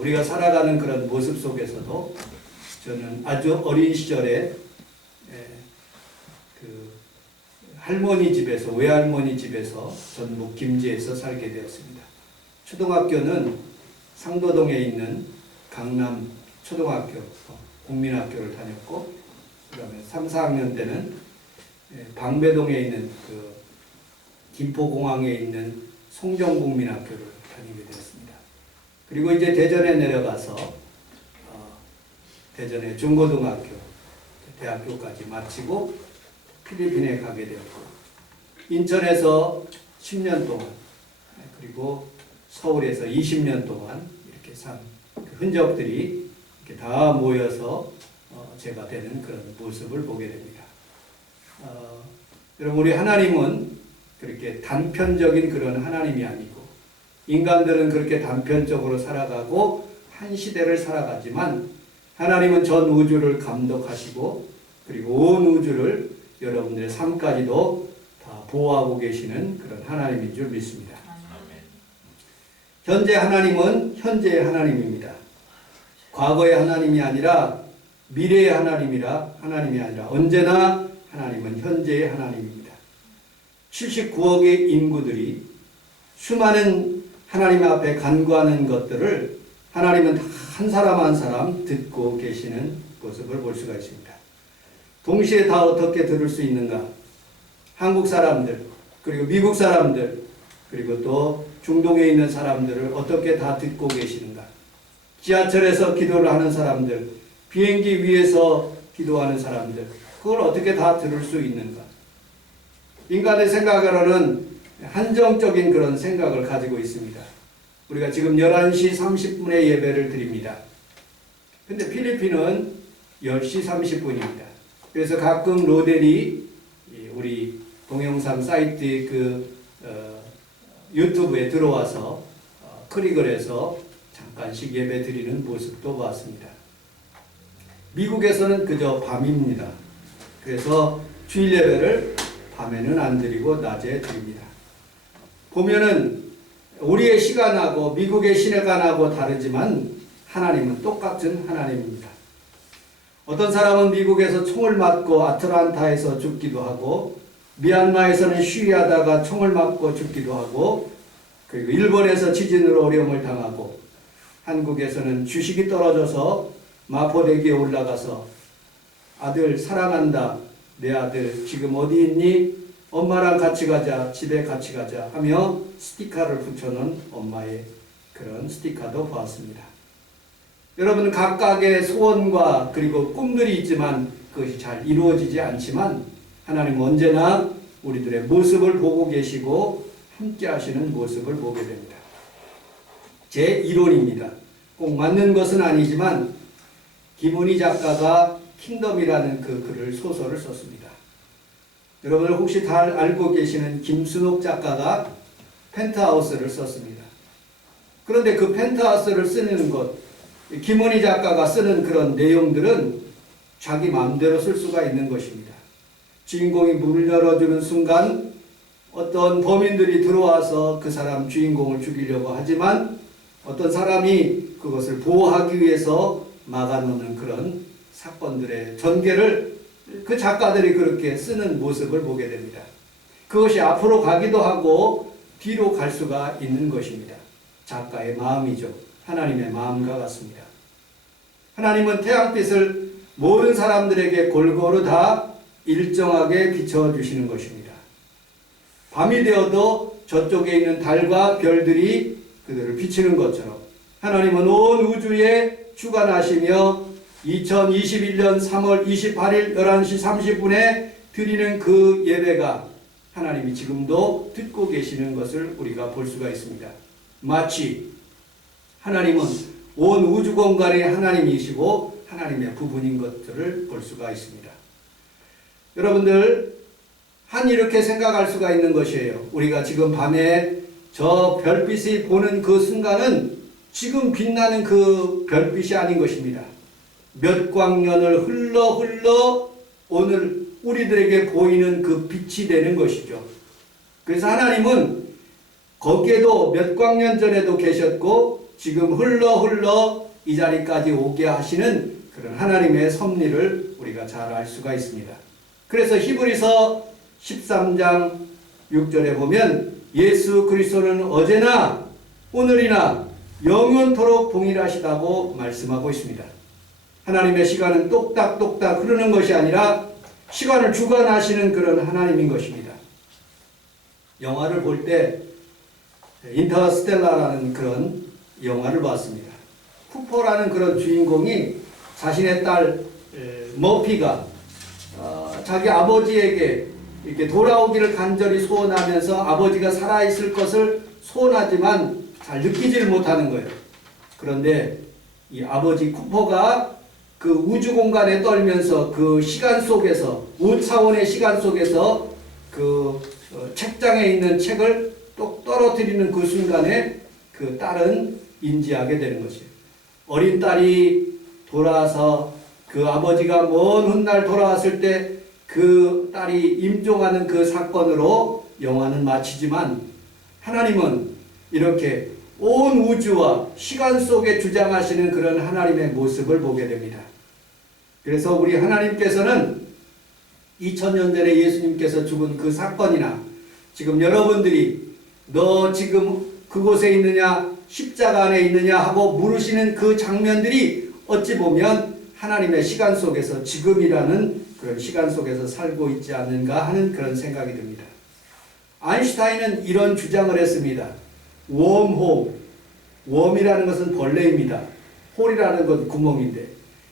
우리가 살아가는 그런 모습 속에서도 저는 아주 어린 시절에 그 할머니 집에서, 외할머니 집에서 전북 김제에서 살게 되었습니다. 초등학교는 상도동에 있는 강남 초등학교, 국민학교를 다녔고, 그 다음에 3, 4학년 때는 방배동에 있는 그 김포공항에 있는 송정국민학교를 다니게 되었습니다. 그리고 이제 대전에 내려가서 대전의 중고등학교, 대학교까지 마치고 필리핀에 가게 되었고, 인천에서 10년 동안, 그리고 서울에서 20년 동안 이렇게 산 흔적들이 이렇게 다 모여서 제가 되는 그런 모습을 보게 됩니다. 여러분, 우리 하나님은 그렇게 단편적인 그런 하나님이 아니고, 인간들은 그렇게 단편적으로 살아가고 한 시대를 살아가지만, 하나님은 전 우주를 감독하시고 그리고 온 우주를 여러분들의 삶까지도 다 보호하고 계시는 그런 하나님인 줄 믿습니다. 현재 하나님은 현재의 하나님입니다. 과거의 하나님이 아니라 미래의 하나님이 아니라 언제나 하나님은 현재의 하나님입니다. 79억의 인구들이 수많은 하나님 앞에 간구하는 것들을 하나님은 한 사람 한 사람 듣고 계시는 모습을 볼 수가 있습니다. 동시에 다 어떻게 들을 수 있는가? 한국 사람들, 그리고 미국 사람들, 그리고 또 중동에 있는 사람들을 어떻게 다 듣고 계시는가? 지하철에서 기도를 하는 사람들, 비행기 위에서 기도하는 사람들, 그걸 어떻게 다 들을 수 있는가? 인간의 생각으로는 한정적인 그런 생각을 가지고 있습니다. 우리가 지금 11시 30분에 예배를 드립니다. 근데 필리핀은 10시 30분입니다. 그래서 가끔 로델이 우리 동영상 사이트 유튜브에 들어와서 클릭을 해서 잠깐씩 예배 드리는 모습도 봤습니다. 미국에서는 그저 밤입니다. 그래서 주일 예배를 밤에는 안 드리고 낮에 드립니다. 보면은 우리의 시간하고 미국의 시간하고 다르지만 하나님은 똑같은 하나님입니다. 어떤 사람은 미국에서 총을 맞고 아틀란타에서 죽기도 하고, 미얀마에서는 시위하다가 총을 맞고 죽기도 하고, 그리고 일본에서 지진으로 어려움을 당하고, 한국에서는 주식이 떨어져서 마포대교에 올라가서 아들 사랑한다, 내 아들 지금 어디 있니? 엄마랑 같이 가자, 집에 같이 가자 하며 스티커를 붙여놓은 엄마의 그런 스티커도 보았습니다. 여러분, 각각의 소원과 그리고 꿈들이 있지만 그것이 잘 이루어지지 않지만 하나님은 언제나 우리들의 모습을 보고 계시고 함께 하시는 모습을 보게 됩니다. 제 이론입니다. 꼭 맞는 것은 아니지만 김은희 작가가 킹덤이라는 그 글을, 소설을 썼습니다. 여러분들 혹시 다 알고 계시는 김순옥 작가가 펜트하우스를 썼습니다. 그런데 그 펜트하우스를 쓰는 것, 김은희 작가가 쓰는 그런 내용들은 자기 마음대로 쓸 수가 있는 것입니다. 주인공이 문을 열어주는 순간 어떤 범인들이 들어와서 그 사람 주인공을 죽이려고 하지만 어떤 사람이 그것을 보호하기 위해서 막아놓는 그런 사건들의 전개를 그 작가들이 그렇게 쓰는 모습을 보게 됩니다. 그것이 앞으로 가기도 하고 뒤로 갈 수가 있는 것입니다. 작가의 마음이죠. 하나님의 마음과 같습니다. 하나님은 태양빛을 모든 사람들에게 골고루 다 일정하게 비춰주시는 것입니다. 밤이 되어도 저쪽에 있는 달과 별들이 그들을 비치는 것처럼 하나님은 온 우주에 주관하시며 2021년 3월 28일 11시 30분에 드리는 그 예배가 하나님이 지금도 듣고 계시는 것을 우리가 볼 수가 있습니다. 마치 하나님은 온 우주 공간의 하나님이시고 하나님의 부분인 것들을 볼 수가 있습니다. 여러분들, 이렇게 생각할 수가 있는 것이에요. 우리가 지금 밤에 저 별빛이 보는 그 순간은 지금 빛나는 그 별빛이 아닌 것입니다. 몇 광년을 흘러 오늘 우리들에게 보이는 그 빛이 되는 것이죠. 그래서 하나님은 거기에도 몇 광년 전에도 계셨고 지금 흘러 이 자리까지 오게 하시는 그런 하나님의 섭리를 우리가 잘 알 수가 있습니다. 그래서 히브리서 13장 6절에 보면 예수 그리스도는 어제나 오늘이나 영원토록 동일하시다고 말씀하고 있습니다. 하나님의 시간은 똑딱똑딱 흐르는 것이 아니라 시간을 주관하시는 그런 하나님인 것입니다. 영화를 볼 때 인터스텔라라는 그런 영화를 봤습니다. 쿠퍼라는 그런 주인공이 자신의 딸 머피가 자기 아버지에게 이렇게 돌아오기를 간절히 소원하면서 아버지가 살아있을 것을 소원하지만 잘 느끼지를 못하는 거예요. 그런데 이 아버지 쿠퍼가 그 우주 공간에 떨면서 그 시간 속에서 5차원의 시간 속에서 그 책장에 있는 책을 똑 떨어뜨리는 그 순간에 그 딸은 인지하게 되는 것이에요. 어린 딸이 돌아와서 그 아버지가 먼 훗날 돌아왔을 때 그 딸이 임종하는 그 사건으로 영화는 마치지만 하나님은 이렇게 온 우주와 시간 속에 주장하시는 그런 하나님의 모습을 보게 됩니다. 그래서 우리 하나님께서는 2000년 전에 예수님께서 죽은 그 사건이나 지금 여러분들이 너 지금 그곳에 있느냐 십자가 안에 있느냐 하고 물으시는 그 장면들이 어찌 보면 하나님의 시간 속에서 지금이라는 그런 시간 속에서 살고 있지 않는가 하는 그런 생각이 듭니다. 아인슈타인은 이런 주장을 했습니다. 웜홀, 웜이라는 것은 벌레입니다. 홀이라는 건 구멍인데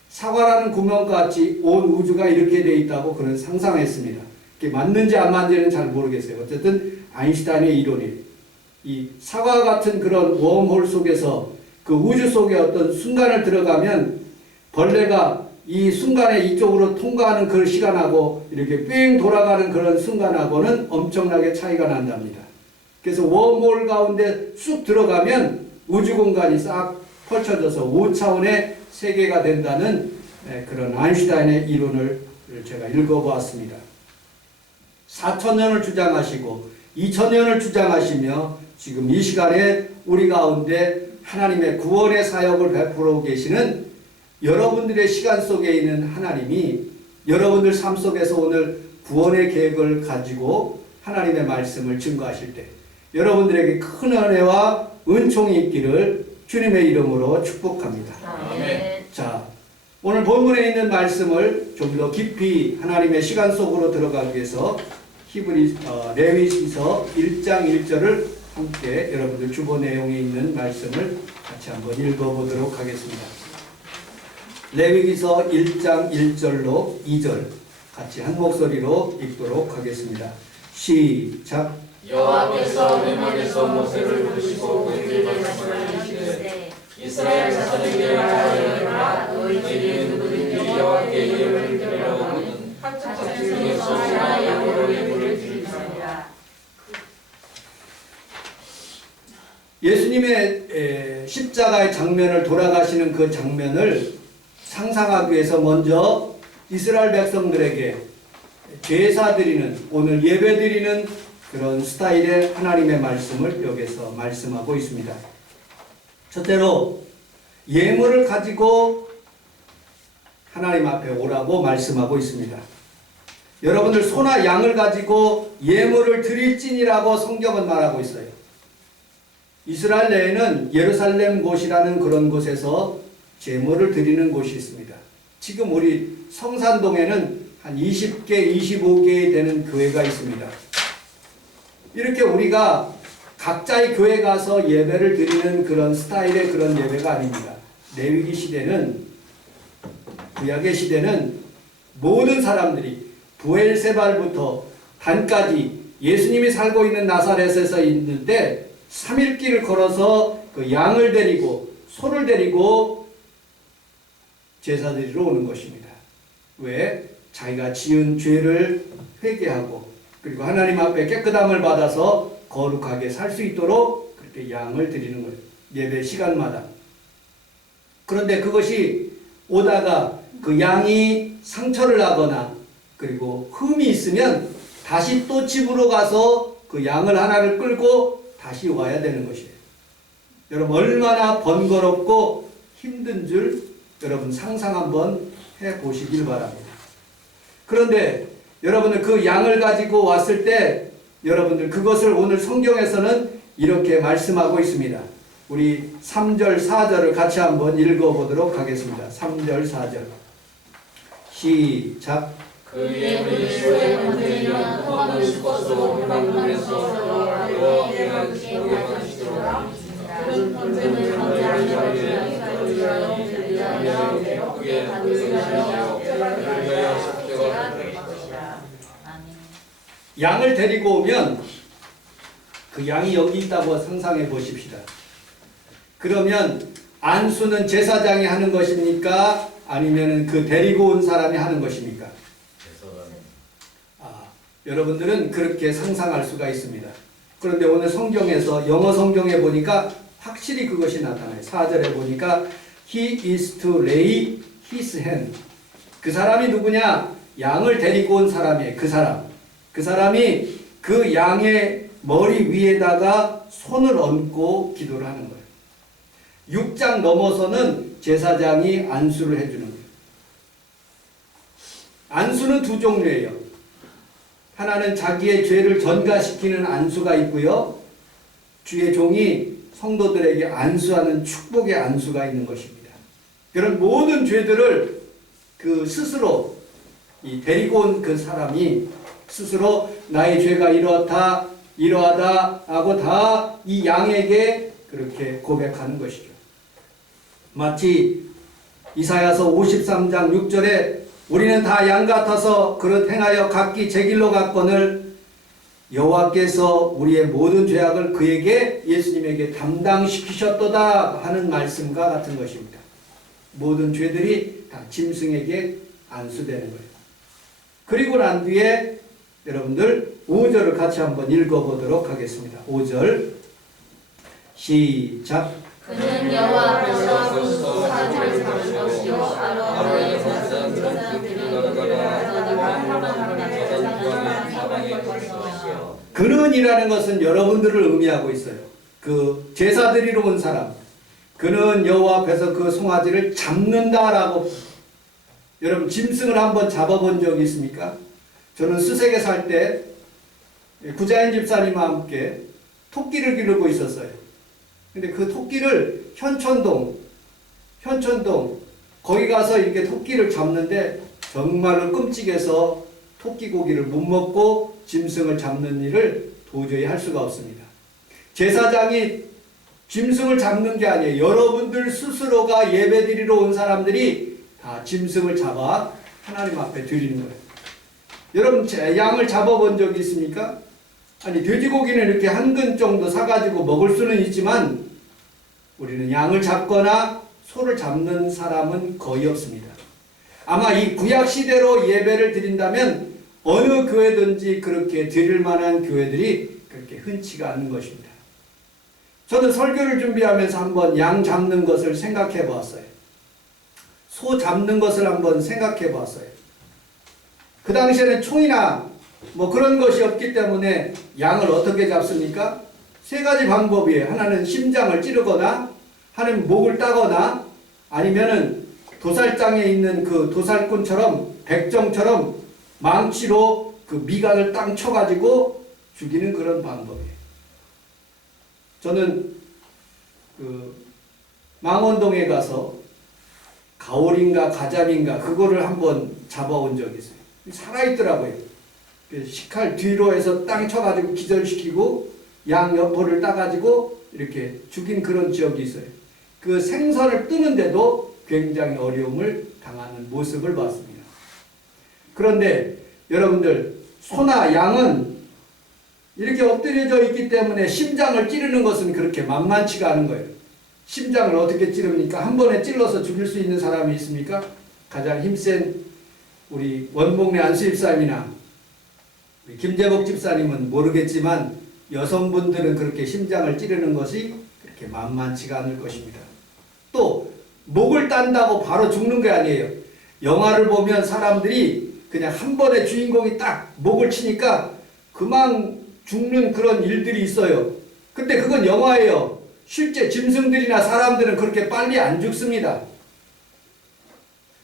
사과라는 구멍과 같이 온 우주가 이렇게 되어 있다고 그런 상상했습니다. 그게 맞는지 안 맞는지는 잘 모르겠어요. 어쨌든 아인슈타인의 이론이에요. 이 사과 같은 그런 웜홀 속에서 그 우주 속에 어떤 순간을 들어가면 벌레가 이 순간에 이쪽으로 통과하는 그 시간하고 이렇게 뺑 돌아가는 그런 순간하고는 엄청나게 차이가 난답니다. 그래서 웜홀 가운데 쑥 들어가면 우주 공간이 싹 펼쳐져서 5차원의 세계가 된다는 그런 아인슈타인의 이론을 제가 읽어보았습니다. 4000년을 주장하시고 2000년을 주장하시며 지금 이 시간에 우리 가운데 하나님의 구원의 사역을 베풀어 계시는 여러분들의 시간 속에 있는 하나님이 여러분들 삶 속에서 오늘 구원의 계획을 가지고 하나님의 말씀을 증거하실 때 여러분들에게 큰 은혜와 은총이 있기를 주님의 이름으로 축복합니다. 아멘. 자, 오늘 본문에 있는 말씀을 좀 더 깊이 하나님의 시간 속으로 들어가기 위해서 레위기서 1장 1절을 함께 여러분들 주보 내용에 있는 말씀을 같이 한번 읽어보도록 하겠습니다. 레위기서 1장 1절로 2절 같이 한 목소리로 읽도록 하겠습니다. 시작. 여호와께서 레몬에서 모세를 부르시고 그에게 말씀하시되 이스라엘 자손에게 말하여라 너희들이 누구든지 여호와께 예물을 드리려 하면 각각 중에서 소나 양으로 예물을 드리리라. 예수님의 십자가의 장면을 돌아가시는 그 장면을 상상하기 위해서 먼저 이스라엘 백성들에게 제사 드리는 오늘 예배 드리는 그런 스타일의 하나님의 말씀을 여기서 말씀하고 있습니다. 첫째로 예물을 가지고 하나님 앞에 오라고 말씀하고 있습니다. 여러분들 소나 양을 가지고 예물을 드릴지니라고 성경은 말하고 있어요. 이스라엘 내에는 예루살렘 곳이라는 그런 곳에서 제물을 드리는 곳이 있습니다. 지금 우리 성산동에는 한 20개, 25개 되는 교회가 있습니다. 이렇게 우리가 각자의 교회 가서 예배를 드리는 그런 스타일의 그런 예배가 아닙니다. 레위기 시대는, 구약의 시대는 모든 사람들이 부엘세발부터 단까지 예수님이 살고 있는 나사렛에서 있는 때 3일길을 걸어서 그 양을 데리고 소를 데리고 제사 드리러 오는 것입니다. 왜? 자기가 지은 죄를 회개하고 그리고 하나님 앞에 깨끗함을 받아서 거룩하게 살 수 있도록 그렇게 양을 드리는 거예요. 예배 시간마다. 그런데 그것이 오다가 그 양이 상처를 하거나 그리고 흠이 있으면 다시 또 집으로 가서 그 양을 하나를 끌고 다시 와야 되는 것이에요. 여러분 얼마나 번거롭고 힘든 줄 여러분 상상 한번 해보시길 바랍니다. 그런데 여러분들 그 양을 가지고 왔을 때 여러분들 그것을 오늘 성경에서는 이렇게 말씀하고 있습니다. 우리 3절 4절을 같이 한번 읽어보도록 하겠습니다. 3절 4절 시작. 그의 그리스도의 문제는 포함을 씻고 물방울에서 여호와께만 기쁘게 하시도다. 그는 번제를 번제하는 자에게 그리하여 기쁘게 받으시며 그리하여 속죄가 될 것이라. 양을 데리고 오면 그 양이 여기 있다고 상상해 보십시다. 그러면 안수는 제사장이 하는 것입니까? 아니면 그 데리고 온 사람이 하는 것입니까? 여러분들은 그렇게 상상할 수가 있습니다. 그런데 오늘 성경에서 영어 성경에 보니까 확실히 그것이 나타나요. 4절에 보니까 He is to lay his hand. 그 사람이 누구냐? 양을 데리고 온 사람이에요. 그 사람. 그 사람이 그 양의 머리 위에다가 손을 얹고 기도를 하는 거예요. 6장 넘어서는 제사장이 안수를 해주는 거예요. 안수는 두 종류예요. 하나는 자기의 죄를 전가시키는 안수가 있고요. 주의 종이 성도들에게 안수하는 축복의 안수가 있는 것입니다. 그런 모든 죄들을 그 스스로 이 데리고 온 그 사람이 스스로 나의 죄가 이러하다 하고 다 이 양에게 그렇게 고백하는 것이죠. 마치 이사야서 53장 6절에 우리는 다 양 같아서 그릇 행하여 각기 제 길로 갔거늘 여호와께서 우리의 모든 죄악을 그에게 예수님에게 담당시키셨도다 하는 말씀과 같은 것입니다. 모든 죄들이 다 짐승에게 안수되는 거예요. 그리고 난 뒤에 여러분들 5절을 같이 한번 읽어보도록 하겠습니다. 5절 시작. 그는 여호와 앞에서 사자를 잡을 것이요 아론의 손은 그는이라는 것은 여러분들을 의미하고 있어요. 그 제사 드리러 온 사람. 그는 여호와 앞에서 그 송아지를 잡는다라고. 여러분 짐승을 한번 잡아본 적이 있습니까? 저는 수색에 살 때 구자인 집사님과 함께 토끼를 기르고 있었어요. 근데 그 토끼를 현천동 거기 가서 이렇게 토끼를 잡는데 정말로 끔찍해서 토끼 고기를 못 먹고 짐승을 잡는 일을 도저히 할 수가 없습니다. 제사장이 짐승을 잡는 게 아니에요. 여러분들 스스로가 예배드리러 온 사람들이 다 짐승을 잡아 하나님 앞에 드리는 거예요. 여러분 양을 잡아본 적이 있습니까? 아니 돼지고기는 이렇게 한 근 정도 사가지고 먹을 수는 있지만 우리는 양을 잡거나 소를 잡는 사람은 거의 없습니다. 아마 이 구약시대로 예배를 드린다면 어느 교회든지 그렇게 드릴 만한 교회들이 그렇게 흔치가 않은 것입니다. 저는 설교를 준비하면서 한번 양 잡는 것을 생각해 보았어요. 소 잡는 것을 한번 생각해 보았어요. 그 당시에는 총이나 뭐 그런 것이 없기 때문에 양을 어떻게 잡습니까? 세 가지 방법이에요. 하나는 심장을 찌르거나, 하나는 목을 따거나, 아니면은 도살장에 있는 그 도살꾼처럼, 백정처럼 망치로 그 미간을 땅 쳐가지고 죽이는 그런 방법이에요. 저는 그 망원동에 가서 가오리인가 가자미인가 그거를 한번 잡아온 적이 있어요. 살아있더라고요. 식칼 뒤로 해서 땅 쳐가지고 기절시키고 양 옆으로를 따가지고 이렇게 죽인 그런 지역이 있어요. 그 생선을 뜨는데도 굉장히 어려움을 당하는 모습을 봤습니다. 그런데 여러분들 소나 양은 이렇게 엎드려져 있기 때문에 심장을 찌르는 것은 그렇게 만만치가 않은 거예요. 심장을 어떻게 찌릅니까? 한 번에 찔러서 죽일 수 있는 사람이 있습니까? 가장 힘센 우리 원봉래 안수 집사님이나 김재복 집사님은 모르겠지만 여성분들은 그렇게 심장을 찌르는 것이 그렇게 만만치가 않을 것입니다. 또 목을 딴다고 바로 죽는 게 아니에요. 영화를 보면 사람들이 그냥 한 번에 주인공이 딱 목을 치니까 그만 죽는 그런 일들이 있어요. 근데 그건 영화예요. 실제 짐승들이나 사람들은 그렇게 빨리 안 죽습니다.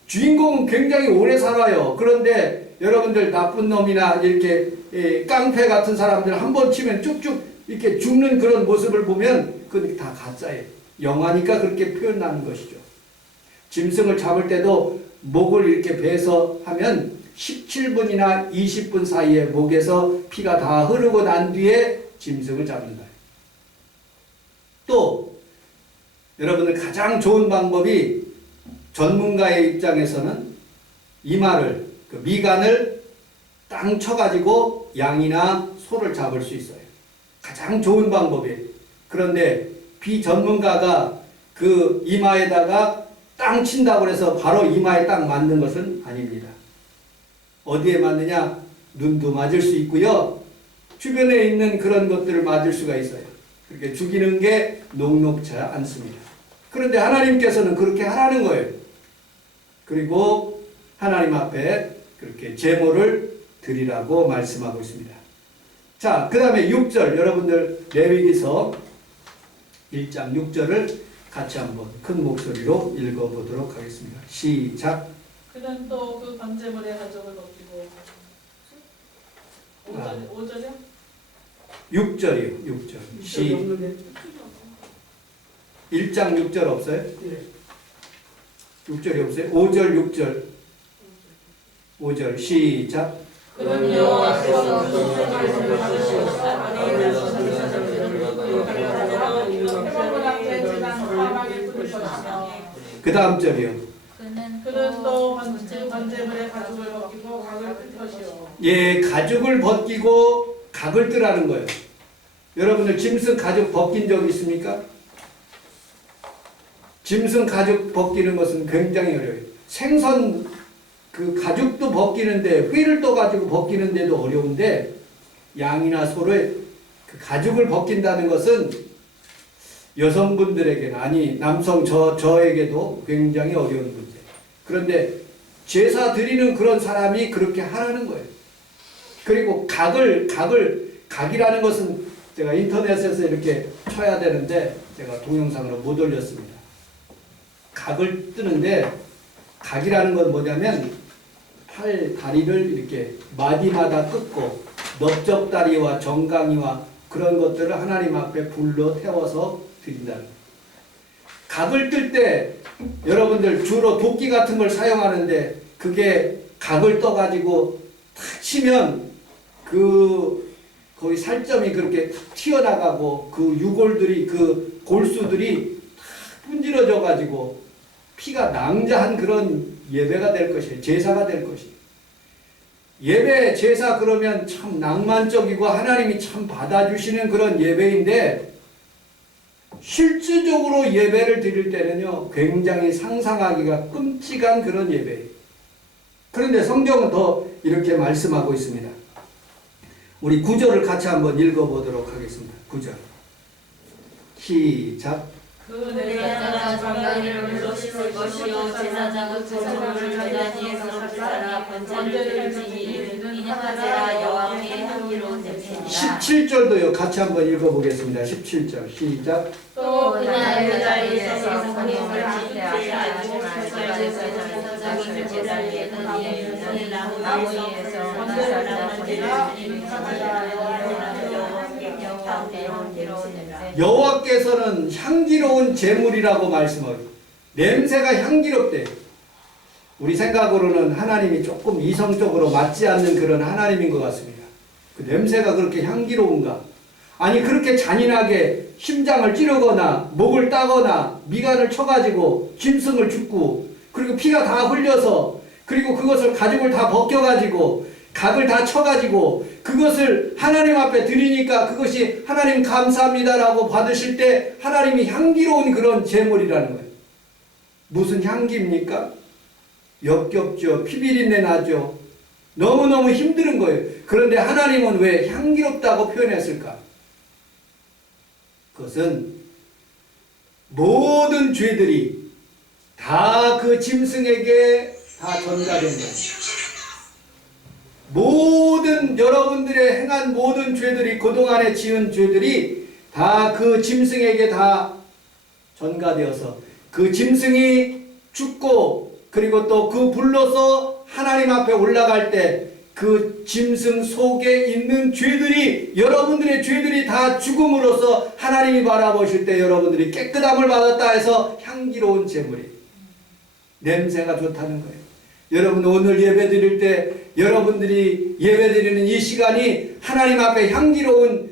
주인공은 굉장히 오래 살아요. 그런데 여러분들 나쁜 놈이나 이렇게 깡패 같은 사람들 한 번 치면 쭉쭉 이렇게 죽는 그런 모습을 보면 그건 다 가짜예요. 영화니까 그렇게 표현하는 것이죠. 짐승을 잡을 때도 목을 이렇게 베서 하면 17분이나 20분 사이에 목에서 피가 다 흐르고 난 뒤에 짐승을 잡는다. 또 여러분들 가장 좋은 방법이 전문가의 입장에서는 이마를 그 미간을 땅 쳐가지고 양이나 소를 잡을 수 있어요. 가장 좋은 방법이에요. 그런데 비전문가가 그 이마에다가 땅 친다고 해서 바로 이마에 딱 맞는 것은 아닙니다. 어디에 맞느냐? 눈도 맞을 수 있고요. 주변에 있는 그런 것들을 맞을 수가 있어요. 그렇게 죽이는 게 녹록지 않습니다. 그런데 하나님께서는 그렇게 하라는 거예요. 그리고 하나님 앞에 그렇게 제물을 드리라고 말씀하고 있습니다. 자, 그 다음에 6절 여러분들 레위기서 1장 6절을 같이 한번 큰 목소리로 읽어보도록 하겠습니다. 시작. 그는 또 그 번제물의 가족을 먹이고 5절이요? 6절이요. 6절. 1장 6절 없어요? 6절이 없어요? 5절 6절 5절 시작. 그는 여호와께서 그 말씀을 그 다음 절이요. 그는 또 번제물의 가죽을 벗기고 각을 뜰 것이요. 예, 가죽을 벗기고 각을 뜨라는 거예요. 여러분들 짐승 가죽 벗긴 적 있습니까? 짐승 가죽 벗기는 것은 굉장히 어려워요. 생선 그 가죽도 벗기는데 휘를 떠가지고 벗기는데도 어려운데 양이나 소를 그 가죽을 벗긴다는 것은 여성분들에게는 아니 남성 저에게도 굉장히 어려운 문제. 그런데 제사 드리는 그런 사람이 그렇게 하라는 거예요. 그리고 각이라는 것은 제가 인터넷에서 이렇게 쳐야 되는데 제가 동영상으로 못 올렸습니다. 각을 뜨는데 각이라는 건 뭐냐면 팔 다리를 이렇게 마디마다 긋고 넓적다리와 정강이와 그런 것들을 하나님 앞에 불로 태워서 드린다는 거예요. 각을 뜰 때 여러분들 주로 도끼 같은 걸 사용하는데 그게 각을 떠가지고 탁 치면 그 거기 살점이 그렇게 탁 튀어나가고 그 유골들이 그 골수들이 탁 분질러져 가지고 피가 낭자한 그런 예배가 될 것이에요. 제사가 될 것이에요. 예배 제사 그러면 참 낭만적이고 하나님이 참 받아주시는 그런 예배인데 실질적으로 예배를 드릴 때는요 굉장히 상상하기가 끔찍한 그런 예배예요. 그런데 성경은 더 이렇게 말씀하고 있습니다. 우리 9절을 같이 한번 읽어보도록 하겠습니다. 9절 시작. 그 제사장은 장가리를 씻을 것이요 제사장은 제사물을 제단위에서 불사라 번제를 드리니 이는 화제라 여호와께 향기로운 냄새니라. 17절도요 같이 한번 읽어보겠습니다. 17절 시작. 또 그날 그 자리에서 성령을 지배하사 제사장이 제단위에 드리니 나무에서 나사라 번제를 여호와께서는 향기로운 제물이라고 말씀하고 냄새가 향기롭대. 우리 생각으로는 하나님이 조금 이성적으로 맞지 않는 그런 하나님인 것 같습니다. 그 냄새가 그렇게 향기로운가? 아니 그렇게 잔인하게 심장을 찌르거나 목을 따거나 미간을 쳐가지고 짐승을 죽고 그리고 피가 다 흘려서 그리고 그것을 가죽을 다 벗겨가지고 각을 다 쳐가지고 그것을 하나님 앞에 드리니까 그것이 하나님 감사합니다라고 받으실 때 하나님이 향기로운 그런 제물이라는 거예요. 무슨 향기입니까? 역겹죠. 피비린내 나죠. 너무너무 힘든 거예요. 그런데 하나님은 왜 향기롭다고 표현했을까? 그것은 모든 죄들이 다 그 짐승에게 다 전가된 거예요. 모든 여러분들의 행한 모든 죄들이 그동안에 지은 죄들이 다 그 짐승에게 다 전가되어서 그 짐승이 죽고 그리고 또 그 불로서 하나님 앞에 올라갈 때 그 짐승 속에 있는 죄들이 여러분들의 죄들이 다 죽음으로써 하나님이 바라보실 때 여러분들이 깨끗함을 받았다 해서 향기로운 제물이 냄새가 좋다는 거예요. 여러분 오늘 예배 드릴 때 여러분들이 예배 드리는 이 시간이 하나님 앞에 향기로운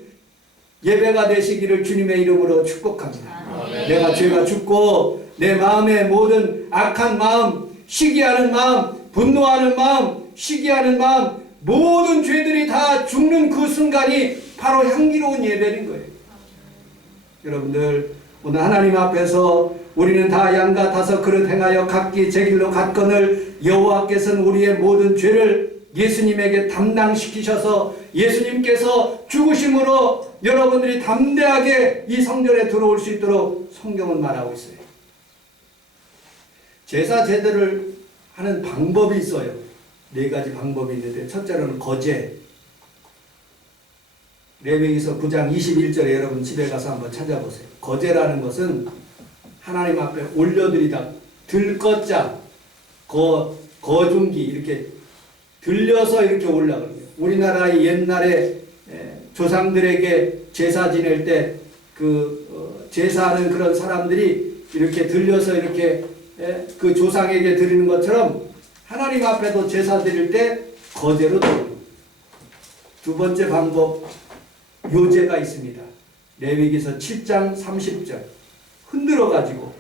예배가 되시기를 주님의 이름으로 축복합니다. 내가 죄가 죽고 내 마음의 모든 악한 마음, 시기하는 마음, 분노하는 마음, 시기하는 마음, 모든 죄들이 다 죽는 그 순간이 바로 향기로운 예배인 거예요. 여러분들 오늘 하나님 앞에서 우리는 다 양과 다섯 그릇 행하여 각기 제 길로 갔거늘 여호와께서는 우리의 모든 죄를 예수님에게 담당시키셔서 예수님께서 죽으심으로 여러분들이 담대하게 이 성전에 들어올 수 있도록 성경은 말하고 있어요. 제사 제도를 하는 방법이 있어요. 4가지 방법이 있는데 첫째로는 거제. 레위기서 9장 21절에 여러분 집에 가서 한번 찾아보세요. 거제라는 것은 하나님 앞에 올려드리다 들것자 거중기 이렇게 들려서 이렇게 올라가는 거예요. 우리나라의 옛날에 조상들에게 제사 지낼 때 제사하는 그런 사람들이 이렇게 들려서 이렇게 그 조상에게 드리는 것처럼 하나님 앞에도 제사 드릴 때 거제로 드립니다. 두 번째 방법 요제가 있습니다. 레위기서 7장 30절 흔들어 가지고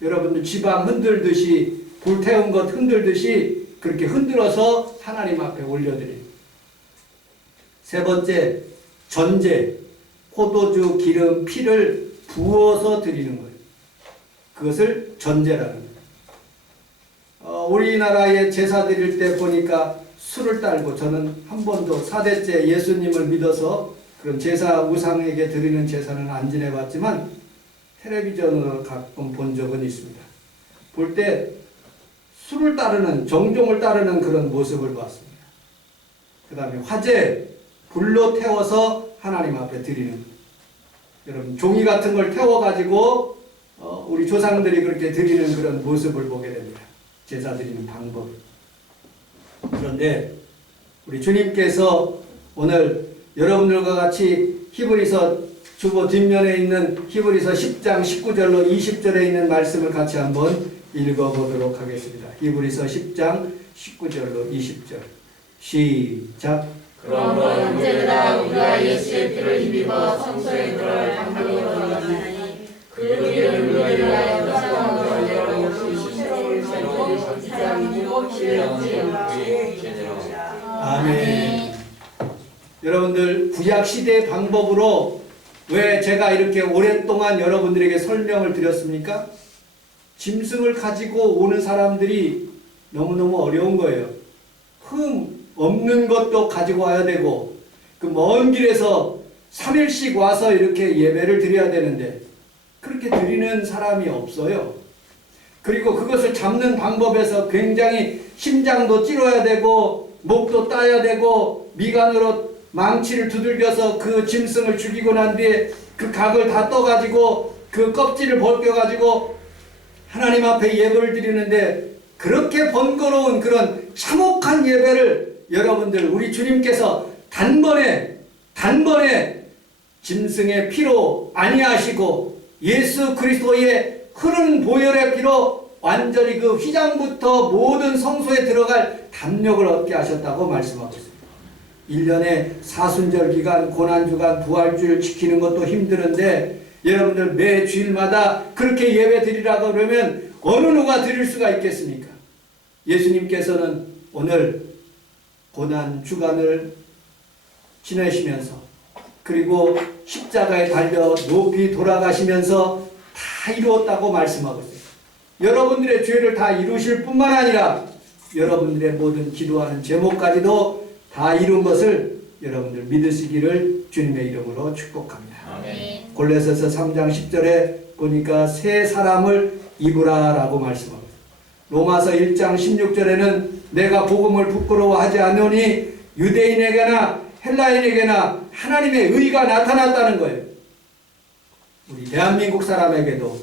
여러분들 지방 흔들듯이 불태운 것 흔들듯이 그렇게 흔들어서 하나님 앞에 올려드려요. 세 번째 전제 포도주 기름 피를 부어서 드리는 거예요. 그것을 전제라는 거예요. 우리나라에 제사 드릴 때 보니까 술을 딸고 저는 한 번도 4대째 예수님을 믿어서 그런 제사 우상에게 드리는 제사는 안 지내봤지만 텔레비전으로 가끔 본 적은 있습니다. 볼 때 술을 따르는 정종을 따르는 그런 모습을 봤습니다. 그 다음에 화재 불로 태워서 하나님 앞에 드리는 여러분 종이 같은 걸 태워가지고 우리 조상들이 그렇게 드리는 그런 모습을 보게 됩니다. 제사 드리는 방법. 그런데 우리 주님께서 오늘 여러분들과 같이 히브리서 주보 뒷면에 있는 히브리서 10장 19절로 20절에 있는 말씀을 같이 한번 읽어보도록 하겠습니다. 히브리서 10장 19절로 20절 시작. 그러므로 현재로다 우리가 예수의 피를 힘입어 성소에 들어갈 담력으로 나가나니 그 일을 우리를 위하여 사랑으로 열어오시고 새로운 사랑이고 신령의 제대로. 아멘. 여러분들 구약 시대의 방법으로 왜 제가 이렇게 오랫동안 여러분들에게 설명을 드렸습니까? 짐승을 가지고 오는 사람들이 너무너무 어려운 거예요. 흠 없는 것도 가지고 와야 되고 그 먼 길에서 3일씩 와서 이렇게 예배를 드려야 되는데 그렇게 드리는 사람이 없어요. 그리고 그것을 잡는 방법에서 굉장히 심장도 찔러야 되고 목도 따야 되고 미간으로 망치를 두들겨서 그 짐승을 죽이고 난 뒤에 그 각을 다 떠가지고 그 껍질을 벗겨가지고 하나님 앞에 예배를 드리는데 그렇게 번거로운 그런 참혹한 예배를 여러분들 우리 주님께서 단번에 짐승의 피로 아니하시고 예수 그리스도의 흐르는 보혈의 피로 완전히 그 휘장부터 모든 성소에 들어갈 담력을 얻게 하셨다고 말씀하고 있습니다. 1년에 사순절 기간, 고난주간, 부활주일 지키는 것도 힘드는데 여러분들 매 주일마다 그렇게 예배 드리라고 그러면 어느 누가 드릴 수가 있겠습니까? 예수님께서는 오늘 고난주간을 지내시면서 그리고 십자가에 달려 높이 돌아가시면서 다 이루었다고 말씀하고 있어요. 여러분들의 죄를 다 이루실 뿐만 아니라 여러분들의 모든 기도하는 제목까지도 다 이룬 것을 여러분들 믿으시기를 주님의 이름으로 축복합니다. 아멘. 골로새서 3장 10절에 보니까 새 사람을 입으라 라고 말씀합니다. 로마서 1장 16절에는 내가 복음을 부끄러워하지 않으니 유대인에게나 헬라인에게나 하나님의 의가 나타났다는 거예요. 우리 대한민국 사람에게도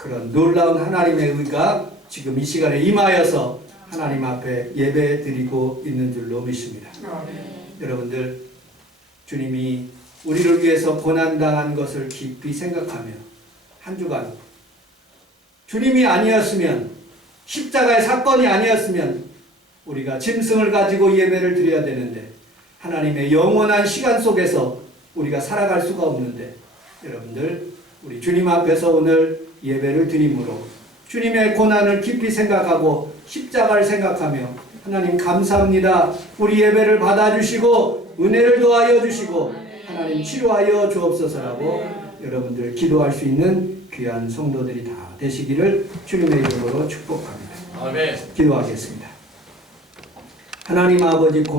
그런 놀라운 하나님의 의가 지금 이 시간에 임하여서 하나님 앞에 예배 드리고 있는 줄로 믿습니다. 여러분들, 주님이 우리를 위해서 고난당한 것을 깊이 생각하며 한 주간 주님이 아니었으면, 십자가의 사건이 아니었으면 우리가 짐승을 가지고 예배를 드려야 되는데 하나님의 영원한 시간 속에서 우리가 살아갈 수가 없는데, 여러분들 우리 주님 앞에서 오늘 예배를 드림으로 주님의 고난을 깊이 생각하고 십자가를 생각하며 하나님 감사합니다. 우리 예배를 받아주시고 은혜를 더하여 주시고 하나님 치료하여 주옵소서라고 여러분들 기도할 수 있는 귀한 성도들이 다 되시기를 주님의 이름으로 축복합니다. 아멘. 기도하겠습니다. 하나님 아버지 고맙습니다.